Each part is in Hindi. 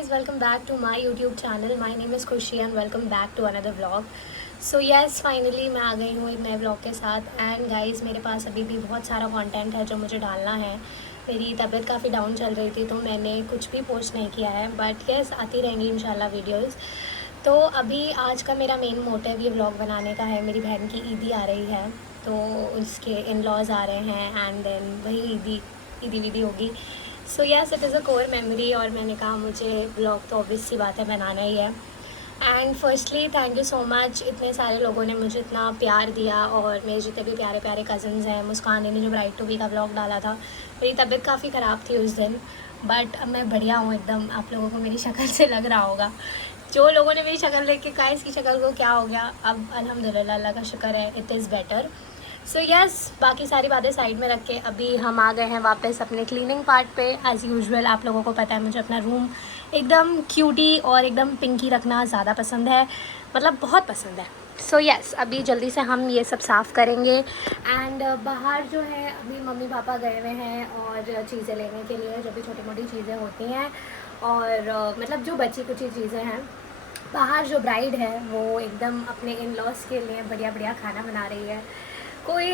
guys, welcome back to my YouTube channel. My name is Khushi and welcome back to another vlog. So yes, finally मैं आ गई हूँ एक नए vlog के साथ and guys मेरे पास अभी भी बहुत सारा content है जो मुझे डालना है। मेरी तबीयत काफ़ी डाउन चल रही थी तो मैंने कुछ भी पोस्ट नहीं किया है बट yes आती रहेंगी इंशाल्लाह वीडियोज़। तो अभी आज का मेरा मेन मोटिव ये व्लॉग बनाने का है। मेरी बहन की ईदी आ रही है तो उसके इन लॉज आ रहे हैं एंड देन वही ईदी वीदी होगी। So yes it is a core memory और मैंने कहा मुझे व्लॉग तो ऑब्वियस सी बात है बनाना ही है। And firstly thank you so much, इतने सारे लोगों ने मुझे इतना प्यार दिया और मेरे जितने भी प्यारे प्यारे कज़न्स हैं। मुस्कान ने जो ब्राइड टू बी का व्लॉग डाला था, मेरी तबीयत काफ़ी ख़राब थी उस दिन बट अब मैं बढ़िया हूँ एकदम। आप लोगों को मेरी शक्ल से लग रहा होगा, जो लोगों ने मेरी शक्ल देख के कहा इसकी शक्ल को क्या हो गया, अब अल्हम्दुलिल्लाह अल्लाह का शुक्र है it is better. So yes बाकी सारी बातें साइड में रख के अभी हम आ गए हैं वापस अपने क्लीनिंग पार्ट पे। एज़ यूजुअल आप लोगों को पता है मुझे अपना रूम एकदम क्यूटी और एकदम पिंकी रखना ज़्यादा पसंद है, मतलब बहुत पसंद है। सो यस अभी जल्दी से हम ये सब साफ़ करेंगे एंड बाहर जो है अभी मम्मी पापा गए हुए हैं और चीज़ें लेने के लिए, जो भी छोटी मोटी चीज़ें होती हैं और मतलब जो बची कुछ चीज़ें हैं। बाहर जो ब्राइड है वो एकदम अपने इन लॉज के लिए बढ़िया बढ़िया खाना बना रही है।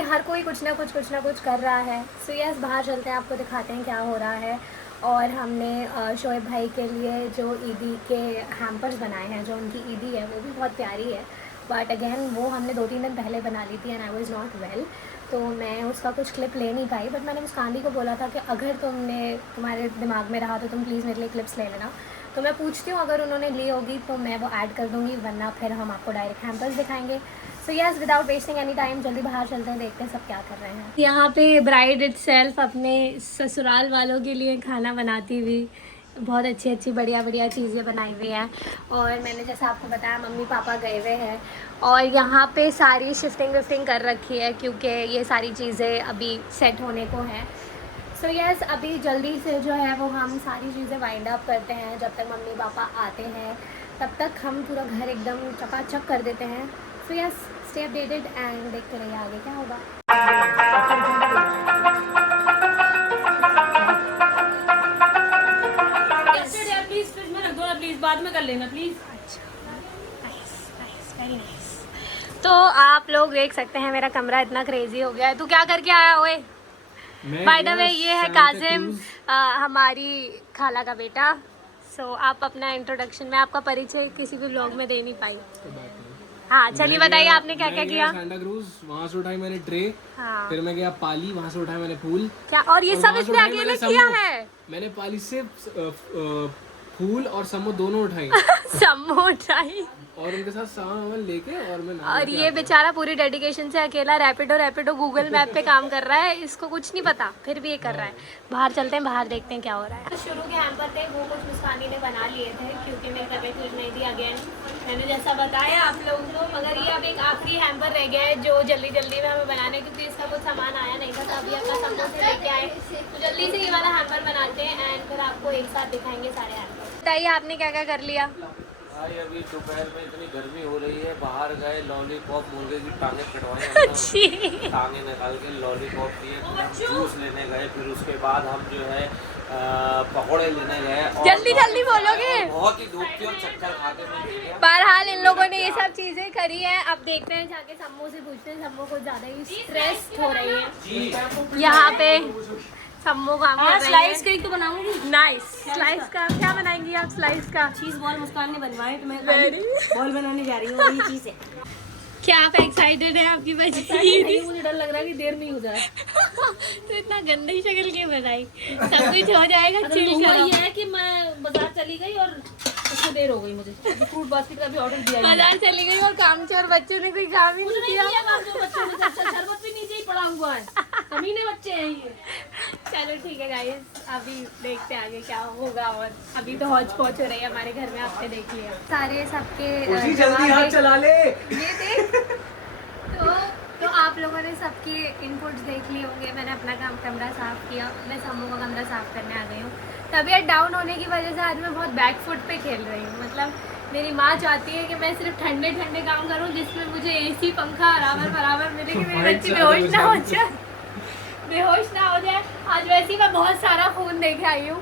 हर कोई कुछ ना कुछ कर रहा है। सो यस बाहर चलते हैं, आपको दिखाते हैं क्या हो रहा है। और हमने शोएब भाई के लिए जो ईदी के हैम्पर्स बनाए हैं, जो उनकी ईदी है वो भी बहुत प्यारी है बट अगेन वो हमने 2-3 दिन पहले बना ली थी and I was not well, तो मैं उसका कुछ क्लिप ले नहीं पाई। बट मैंने मुस्कान दी को बोला था कि अगर तुम्हारे दिमाग में रहा तो तुम प्लीज़ मेरे लिए क्लिप्स ले लेना। तो मैं पूछती हूँ अगर उन्होंने ली होगी तो मैं वो ऐड कर दूँगी, वरना फिर हम आपको डायरेक्ट हैम्पर्स दिखाएंगे। So yes without wasting any time जल्दी बाहर चलते हैं, देखते हैं सब क्या कर रहे हैं। यहाँ पे ब्राइड इटसेल्फ अपने ससुराल वालों के लिए खाना बनाती हुई, बहुत अच्छी बढ़िया चीज़ें बनाई हुई हैं। और मैंने जैसा आपको बताया मम्मी पापा गए हुए हैं और यहाँ पे सारी शिफ्टिंग विफ्टिंग कर रखी है क्योंकि ये सारी चीज़ें अभी सेट होने को हैं। सो यस अभी जल्दी से जो है वो हम सारी चीज़ें वाइंड अप करते हैं। जब तक मम्मी पापा आते हैं तब तक हम पूरा घर एकदम चकाचक कर देते हैं। So yes stay updated and देखते रहिए आगे क्या होगा। प्लीज फ्रिज में रख दो, प्लीज बाद में कर लेना प्लीज। अच्छा नाइस वेरी नाइस। तो आप लोग देख सकते हैं मेरा कमरा इतना क्रेजी हो गया है। तू क्या करके आया ओए? बाय द वे ये है काजिम, हमारी खाला का बेटा। सो आप अपना इंट्रोडक्शन में आपका परिचय किसी भी व्लॉग में दे नहीं पाई। हाँ चलिए बताइए आपने क्या क्या किया। सांता क्रूज वहाँ से उठाई मैंने ट्रे, हाँ फिर मैं गया पाली, वहाँ से उठाया मैंने फूल। क्या और ये सब इसने अकेले किया है? मैंने पाली से फूल और सम्मो दोनों उठाई सम्मो उठाई और उनके साथ सामान लेके और मैं और ये बेचारा पूरी डेडिकेशन से अकेला रैपिडो गूगल मैप पे काम कर रहा है। इसको कुछ नहीं पता फिर भी ये कर रहा है। बाहर चलते हैं, बाहर देखते हैं क्या हो रहा है। शुरू के हैम्पर थे वो कुछ मुस्कानी ने बना लिए थे क्योंकि मेरी तबीयत ठीक नहीं थी अगेन, मैंने जैसा बताया आप लोगों को। मगर ये अब एक आखिरी हैम्पर रह गया है जो जल्दी में हमें बनाने, क्योंकि इसका कुछ सामान आया नहीं था तो अभी अपना सम्मो से लेके आए तो जल्दी से ये वाला हैम्पर बनाते हैं एंड फिर आपको एक साथ दिखाएंगे सारे हैम्पर। बताइए आपने क्या क्या कर लिया? भाई अभी दोपहर में इतनी गर्मी हो रही है, बाहर गए लॉलीपॉप मुर्गे की टांगे कटवाए, टांगे निकाल के लॉलीपॉप दिए, फिर हम जूस लेने गए, फिर उसके बाद हम जो है पकौड़े लेने गए। जल्दी बोलोगे? बहुत ही धूप थी और चक्कर खाते हुए। बहरहाल इन लोगों ने ये सब चीजें करी है। अब देखते हैं जाके सम्मो से पूछते हैं, सम्मो को ज्यादा ही स्ट्रेस हो रही है यहाँ पे। सम्मो काम कर रही है। स्लाइस केक तो बनाऊंगी। नाइस स्लाइस का क्या बनाएंगी आप? स्लाइस का चीज बॉल मुस्कान ने बनवाए तो मैं बॉल बनाने जा रही हूँ। ये चीज है। क्या आप एक्साइटेड है आपकी बच्ची? मुझे डर लग रहा है कि देर नहीं हो जाए। तो इतना गंदी शक्ल क्यों बनाई? सब कुछ हो जाएगा, चिल करो। ये है कि मैं बाजार चली गई और उसको देर हो गई। मुझे फ्रूट बास्केट का भी ऑर्डर दिया है। बाजार चली गई और काम चोर बच्चों ने कोई काम ही नहीं किया। शरबत भी नीचे ही पड़ा हुआ है, कमीने बच्चे हैं ये। चलो ठीक है गाइस अभी देखते हैं आगे क्या होगा। और अभी तो हौच पौच हो रही है हमारे घर में, आपने देख लिया सारे सबके जल्दी हाथ चला ले। ये देख तो आप लोगों ने सबके इनपुट्स देख लिए होंगे। मैंने अपना कमरा साफ़ किया, मैं सम्मो का कमरा साफ़ करने आ गई हूँ। तबीयत डाउन होने की वजह से आज मैं बहुत बैक फुट पे खेल रही हूँ। मतलब मेरी माँ चाहती है कि मैं सिर्फ ठंडे काम करूँ जिसमें मुझे एसी पंखा बराबर मिले कि मेरी बच्ची बेहोश ना हो जाए। आज वैसे ही मैं बहुत सारा खून देखे आई हूँ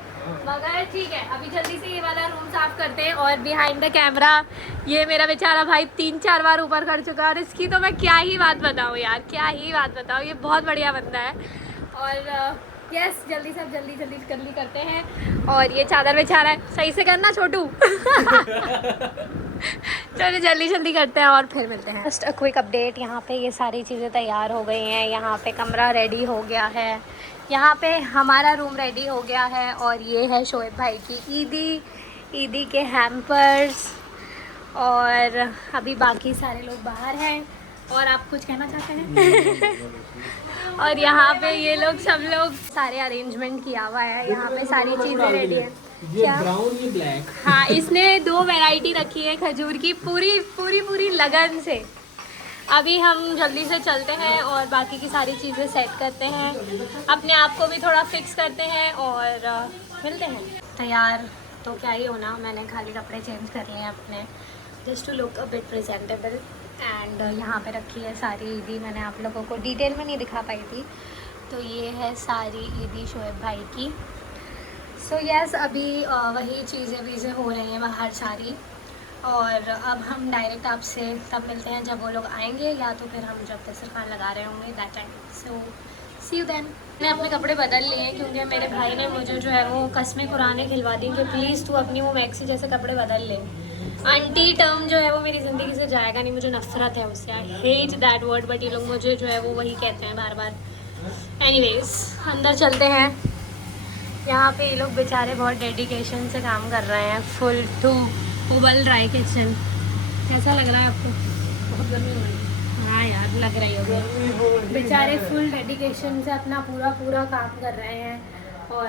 मगर ठीक है अभी जल्दी से ये वाला रूम साफ करते हैं। और बिहाइंड द कैमरा ये मेरा बेचारा भाई 3-4 बार ऊपर कर चुका है, और इसकी तो मैं क्या ही बात बताऊँ यार, क्या ही बात बताऊँ। ये बहुत बढ़िया बंदा है। और यस, जल्दी से जल्दी करते हैं। और ये चादर बेचारा है, सही से करना छोटू। चलो जल्दी करते हैं और फिर मिलते हैं। जस्ट अ क्विक अपडेट, यहाँ पे ये सारी चीज़ें तैयार हो गई हैं। यहाँ पे कमरा रेडी हो गया है, यहाँ पे हमारा रूम रेडी हो गया है, और ये है शोएब भाई की ईदी के हैम्पर्स। और अभी बाकी सारे लोग बाहर हैं। और आप कुछ कहना चाहते हैं? और यहाँ पे ये लोग सब लोग सारे अरेंजमेंट किया हुआ है, यहाँ पे सारी चीज़ें रेडी है। ये ब्राउन, ये ब्लैक। हाँ, इसने 2 वैरायटी रखी है खजूर की, पूरी लगन से। अभी हम जल्दी से चलते हैं और बाकी की सारी चीज़ें सेट करते हैं, अपने आप को भी थोड़ा फिक्स करते हैं और मिलते हैं। तैयार तो क्या ही होना, मैंने खाली कपड़े चेंज कर लिए हैं अपने, just to look a bit presentable. And यहाँ पे रखी है सारी ईदी, मैंने आप लोगों को डिटेल में नहीं दिखा पाई थी। तो ये है सारी ईदी शोएब भाई की। सो यस, अभी वही चीज़ें हो रही हैं बाहर सारी। और अब हम डायरेक्ट आपसे तब मिलते हैं जब वो लोग आएंगे, या तो फिर हम जब दस्तरखान लगा रहे होंगे that time. So see you then. मैंने अपने कपड़े बदल लिए हैं क्योंकि मेरे भाई ने मुझे जो है वो कस्में कुराने खिलवा दी कि प्लीज़ तू अपनी वो मैक्सी जैसे कपड़े बदल ले। आंटी टर्म जो है वो मेरी ज़िंदगी से जाएगा नहीं, मुझे नफरत है उससे, I hate that word, but ये लोग मुझे जो है वो वही कहते हैं बार बार। एनीवेज, अंदर चलते हैं। यहाँ पे ये लोग बेचारे बहुत डेडिकेशन से काम कर रहे हैं, फुल टू उबल रहा है किचन। कैसा लग रहा है आपको? बहुत गर्मी हो रही है। हाँ यार, लग रही होगी। बेचारे फुल डेडिकेशन से अपना पूरा काम कर रहे हैं। और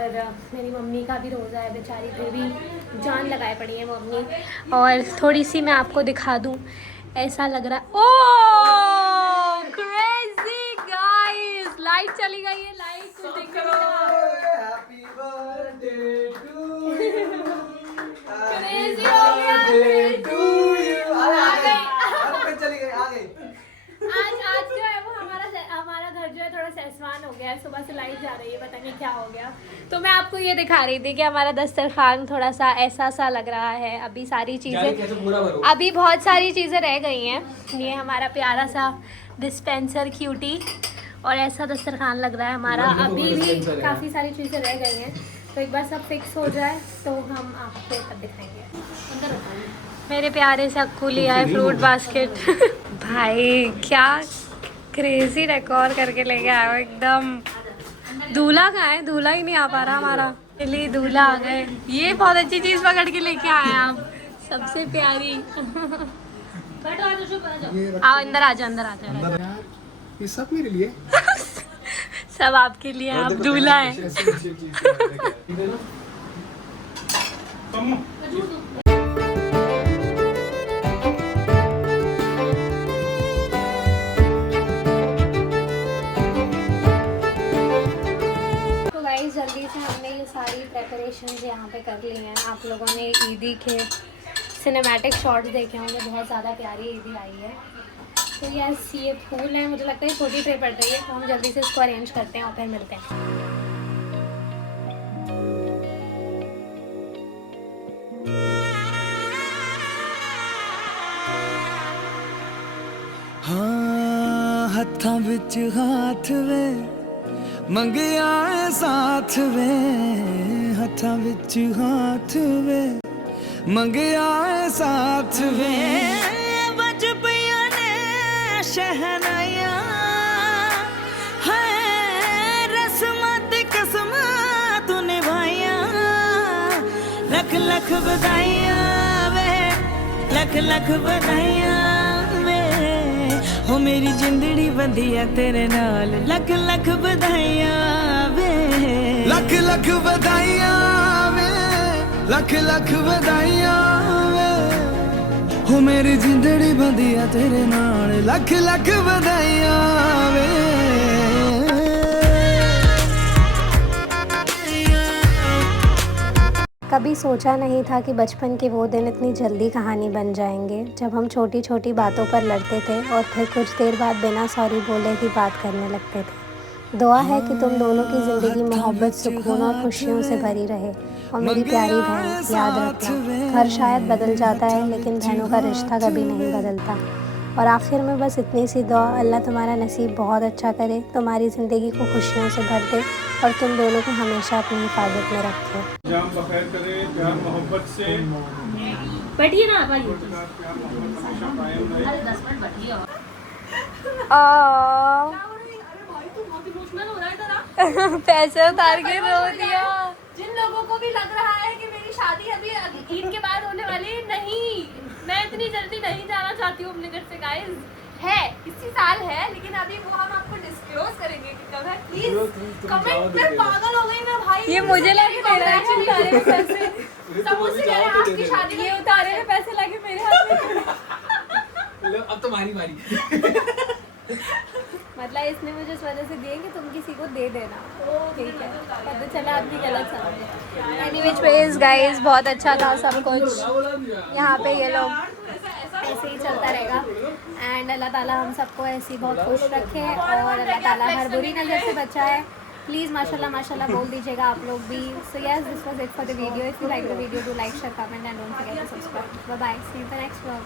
मेरी मम्मी का भी रोज़ा है, बेचारी पे भी जान लगाए पड़ी है मम्मी। और थोड़ी सी मैं आपको दिखा दूँ, ऐसा लग रहा है। ओह क्रेजी गाइस, लाइट चली गई है, लाइट को देख लो। Happy birthday to you, crazy हो गया टू यू। चली गई, आ गई। आज जो है वो हमारा घर जो है थोड़ा सेसवान हो गया है, सुबह से लाइट जा रही है, पता नहीं क्या हो गया। तो मैं आपको ये दिखा रही थी कि हमारा दस्तरखान थोड़ा सा ऐसा सा लग रहा है। अभी सारी चीज़ें, अभी बहुत सारी चीज़ें रह गई हैं। ये हमारा प्यारा सा डिस्पेंसर क्यूटी, और ऐसा दस्तरखान लग रहा है हमारा। अभी भी काफ़ी सारी चीज़ें रह गई हैं, तो एक बार सब फिक्स हो जाए तो हम आपको तब दिखाएंगे। अंदर रखा है। मेरे प्यारे से अक्कू लिया है फ्रूट बास्केट। भाई क्या क्रेजी डेकोर करके लेके आए हो एकदम। दूल्हा कहाँ है? दूल्हा ही नहीं आ पा रहा हमारा। चलिए दूल्हा आ गए। ये बहुत अच्छी चीज़ पकड़ के लेके आए हैं आप, सबसे प्यारी। बैठो, आ जाओ, शुभ, आ जाओ। आओ अंदर आ जाओ, अंदर आ जाओ। यार ये सब मेरे लिए। सब आपके लिए, आप दूल्हा है। खजूर दो। जल्दी से हमने ये सारी प्रेपरेशंस यहाँ पे कर ली हैं। आप लोगों ने ईदी के सिनेमैटिक शॉट्स देखे होंगे, बहुत ज़्यादा प्यारी ईदी आई है। तो यस, ये फूल है, मुझे लगता है छोटी ट्रे पड़ रही है, तो हम जल्दी से इसको अरेंज करते हैं और फिर मिलते हैं। हाँ हत्थां विच हाथ वे मंगिया साथ वे, हत्थां विच हाथ वे मंगिया साथ वे, बज पिया ने शहनाया है, रस्मां दी कसमां तू निभाया, लख लख बधाइयां वे, लख लख बधाइयां वे, हो मेरी जिंदड़ी बंधी है तेरे नाल, लख लख बधाइयां वे, लख लख बधाइयां वे, लख लख बधाइयां वे, हो मेरी जिंदड़ी बंधी है तेरे नाल, लख लख बधाइयां वे। कभी सोचा नहीं था कि बचपन के वो दिन इतनी जल्दी कहानी बन जाएंगे, जब हम छोटी छोटी बातों पर लड़ते थे और फिर कुछ देर बाद बिना सॉरी बोले ही बात करने लगते थे। दुआ है कि तुम दोनों की ज़िंदगी मोहब्बत, सुकून और खुशियों से भरी रहे। और मेरी प्यारी बहन, याद रखना घर शायद बदल जाता है लेकिन बहनों का रिश्ता कभी नहीं बदलता। और आखिर में बस इतनी सी दुआ, अल्लाह तुम्हारा नसीब बहुत अच्छा करे, तुम्हारी ज़िंदगी को खुशियों से भर दे और तुम दोनों को हमेशा अपनी हिफाजत में रखे। जाम बखैर करे, प्यार मोहब्बत से बैठिए ना भाई। प्यार मोहब्बत हमेशा कायम रहे। 10 मिनट बैठिए। इमोशनल हो रहा है जरा। पैसे उतार के रो दिया। जिन लोगों को भी लग रहा है कि मेरी शादी अभी ईद के बाद होने वाली है, नहीं, मैं इतनी जल्दी नहीं जाना चाहती हूँ अपने घर से गाइस। है इसी साल है, लेकिन अभी वो हम आपको डिस्क्लोज करेंगे कि कब है। प्लीज कमेंट में, पागल हो गई मैं भाई। ये मुझे लगे मेरा है, उतारे हुए पैसे सबसे कह रहे हैं आपकी शादी में, उतारे हुए पैसे लगे मेरे हाथ में। अब तुम्हारी बारी। मतलब इसने मुझे इस वजह से दिए कि तुम किसी को दे देना, ठीक है, पता चला आदमी गलत समझे। एनीवेज वेज गाइस, बहुत अच्छा था सब कुछ। यहाँ पे ये लोग ऐसे ही चलता रहेगा एंड अल्लाह ताला हम सबको ऐसे ही बहुत खुश रखे और अल्लाह ताला हर बुरी नज़र से बचाए। प्लीज़ माशाल्लाह माशाल्लाह बोल दीजिएगा आप लोग भी। So yes, this was it for the video. If you like the video, do like, share, comment and don't forget to subscribe. Bye bye, see you in the next vlog.